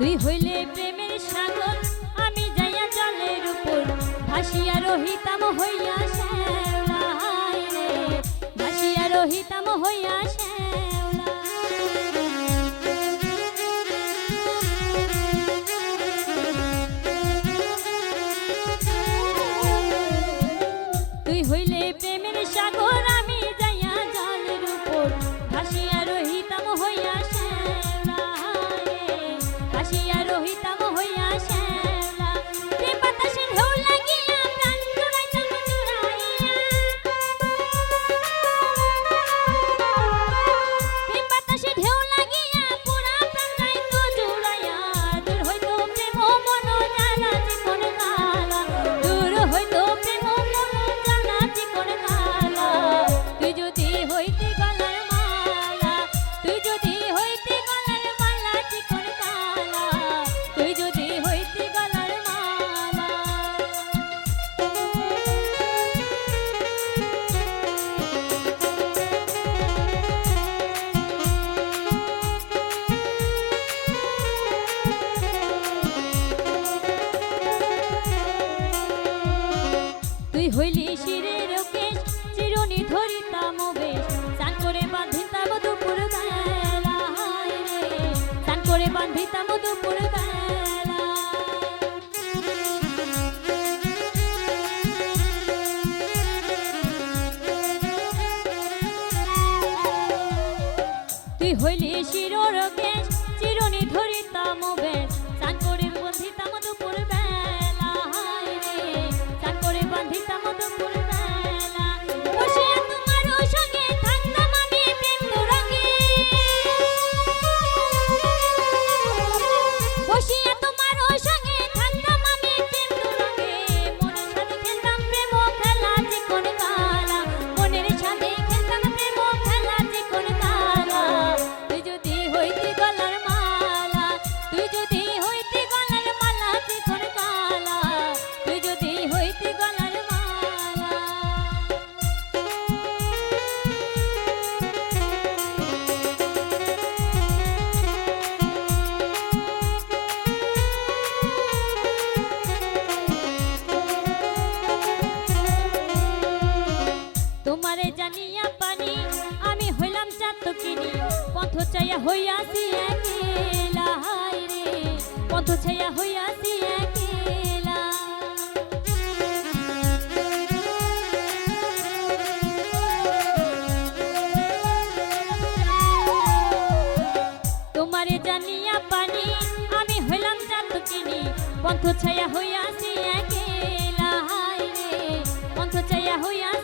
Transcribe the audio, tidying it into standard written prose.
তুই হইলে প্রেমের সাগর আমি যাইয়া জলের উপর ভাসিয়া রহিতাম হইয়া শ্যাওলা রে ভাসিয়া রহিতাম হইয়া শ্যাওলা তুই হইলে প্রেমের সাগর আমি যাইয়া জলের উপর ভাসিয়া রহিতাম হইয়া শ্যাওলা রে ভাসিয়া রহিতাম হইয়া শ্যাওলা প্রেম বাতাসে ঢেউ লাগিয়া প্রাণ জুড়াইতাম জুড়াইয়া প্রেম বাতাসে ঢেউ লাগিয়া পুরা প্রাণ যাইতো জুড়াইয়া দূর হইতো প্রেম মন জানা জীবন কালা দূর হইতো প্রেম মন জানা জীবন কালা তুই যদি হইতে গলার মালা তুই যদি হইতে গলার মালা জীবন কালা তুই যদি হইতে গলার মালা তুই হইলি শিরের কেশ চিরুনি ধরিতাম বেশ চান করে বাঁধিতাম দুপুর বেলা হায় রে চান করে বাঁধিতাম দুপুর বেলা তুই হইলি শিরর কেশ চিরুনি ধরিতাম বেশ চান করে বাঁধিতাম দুপুর বেলা হায় রে চান করে বাঁধিতাম দুপুর বেলা বসিয়া তোমার সঙ্গে থাকতাম আমি প্রেম রঙে বসিয়া তোমার সঙ্গে থাকতাম আমি প্রেম রঙে মনের সাথে খেলতাম প্রেম খেলা জীবন কালা মনের সাথে খেলতাম প্রেম খেলা জীবন কালা তুই যদি হইতে গলার মালা তুই যদি হইতে গলার মালা জীবন কালা তুই যদি হইতে গলার মালা তোমারে জানিয়া পানি আমি হইলাম চাতকিনি পথ চাইয়া হইয়াছি একেলা হায় রে পথ চাইয়া হইয়াছি একেলা তোমারে জানিয়া পানি আমি হইলাম চাতকিনি পথ চাইয়া হইয়াছি একেলা হায় রে পথ চাইয়া হইয়াছি